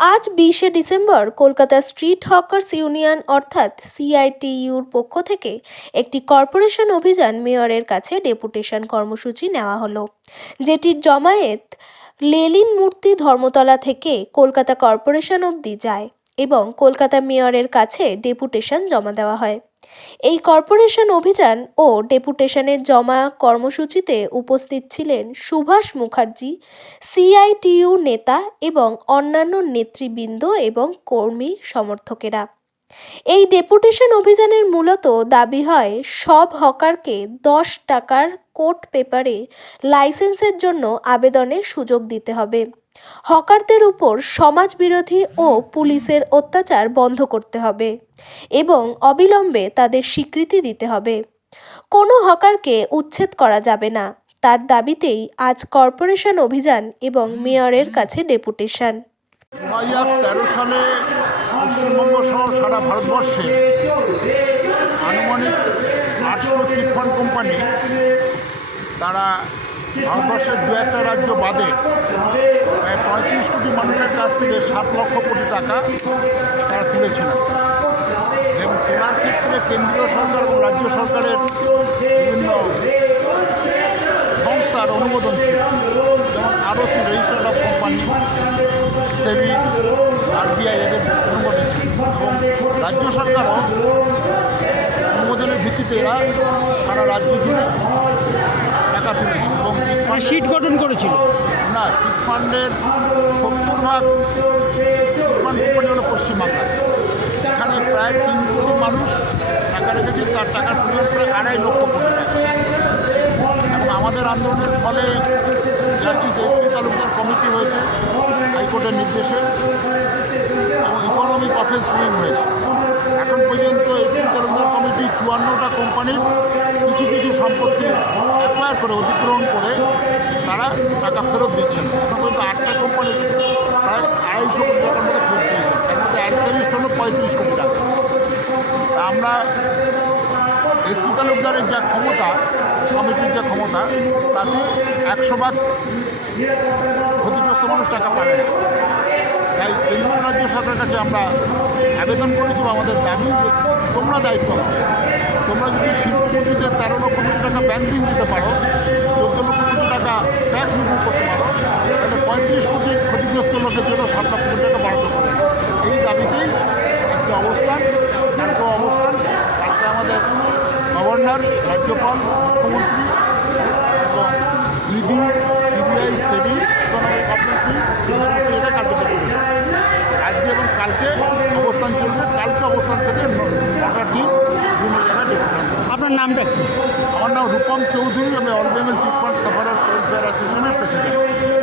আজ বিশে December Kolkata street hawkers union অর্থাৎ সিআইটিইউর পক্ষ থেকে একটি কর্পোরেশন অভিযান মেয়রের কাছে ডেপুটেশন কর্মসূচি নেওয়া হলো, যেটির জমায়েত লেলিন মূর্তি ধর্মতলা থেকে কলকাতা কর্পোরেশন অবধি যায় এবং কলকাতা মেয়রের কাছে ডেপুটেশন জমা দেওয়া হয়। এই কর্পোরেশন অভিযান ও ডেপুটেশনের জমা কর্মসূচিতে উপস্থিত ছিলেন সুভাষ মুখার্জি, সিআইটিইউ নেতা এবং অন্যান্য নেতৃবৃন্দ এবং কর্মী সমর্থকেরা। এই ডেপুটেশন অভিযানের মূলত দাবি হয় সব হকারকে দশ টাকার কোর্ট পেপারে লাইসেন্সের জন্য আবেদনের সুযোগ দিতে হবে। হকারদের উপর সমাজবিরোধী ও পুলিশের অত্যাচার বন্ধ করতে হবে এবং অবিলম্বে তাদের স্বীকৃতি দিতে হবে। কোনো হকারকে উচ্ছেদ করা যাবে না। তার দাবিতেই আজ কর্পোরেশন অভিযান এবং মেয়রের কাছে ডেপুটেশন। সালে পশ্চিমবঙ্গ সহ সারা ভারতবর্ষে আনুমানিক আটশো চিটফান্ড কোম্পানি তারা ভারতবর্ষের দু একটা রাজ্য বাদে প্রায় পঁয়ত্রিশ কোটি মানুষের কাছ থেকে সাত লক্ষ কোটি টাকা তারা তুলেছিলেন। এবং তোলার ক্ষেত্রে কেন্দ্রীয় সরকার এবং রাজ্য সরকারের বিভিন্ন সংস্থার অনুমোদন ছিল। যেমন ROC, registered of company, SEBI, RBI এদের অনুমোদন ছিল। এবং রাজ্য সরকারও অনুমোদনের ভিত্তিতে এরা সারা রাজ্য জুড়ে টাকা তুলেছে এবং চিটফান্ড সিট গঠন করেছিল। না চিটফান্ডের সত্তর ভাগ চিটফান্ড কোম্পানি হলো পশ্চিমবাংলা এখানে প্রায় তিন কোটি মানুষ টাকা রেখেছে তার টাকার পরিমাণ প্রায় আড়াই লক্ষ কোটি টাকা। এবং আমাদের আন্দোলনের ফলে জাস্টিস এসপি তালুকদার কমিটি হয়েছে হাইকোর্টের নির্দেশে এবং ইকোনমিক অফেন্স উইং হয়েছে। এখন পর্যন্ত এসপি তালুকদার কমিটি চুয়ান্নটা কোম্পানির কিছু কিছু সম্পত্তি অ্যাকোয়ার করে অধিগ্রহণ করে তারা টাকা ফেরত দিচ্ছেন। এখন পর্যন্ত আটটা কোম্পানি প্রায় আড়াইশো কোটি টাকার মতো ফেরত দিয়েছেন তার মধ্যে অ্যালকেমিস্ট হলো পঁয়ত্রিশ কোটি টাকা। আমরা এসপি তালুকদারের যা ক্ষমতা কমিটির যে ক্ষমতা, তাতে একশো ভাগ ক্ষতিগ্রস্ত মানুষ টাকা পাবে না। তাই কেন্দ্রীয় রাজ্য সরকারের কাছে আমরা আবেদন করেছি আমাদের দাবি তোমরা দায়িত্ব তোমরা যদি শিল্পপতিদের টাকা ব্যাংক ঋণ দিতে পারো, চোদ্দ লক্ষ কোটি টাকা ট্যাক্স মুকুব করতে পারো তাহলে পঁয়ত্রিশ কোটি ক্ষতিগ্রস্ত লোকের জন্য সাত লক্ষ কোটি টাকা বরাদ্দ করবে এই দাবিতেই আজকে অবস্থান, কালকেও অবস্থান, কালকে আমাদের গভর্নর রাজ্যপাল, মুখ্যমন্ত্রী এবং ইডি সিবিআই সেবি ইকোনমিক এই সমস্ত জায়গায় কালকে ডেপুটেশন আজকে এবং কালকে অবস্থান চলবে, কালকে অবস্থান থেকে নটা টিম বিভিন্ন জায়গায়। আপনার নামটা কি? আমার নাম রূপম চৌধুরী আমি all Bengal chit fund sufferer welfare অ্যাসোসিয়েশনের প্রেসিডেন্ট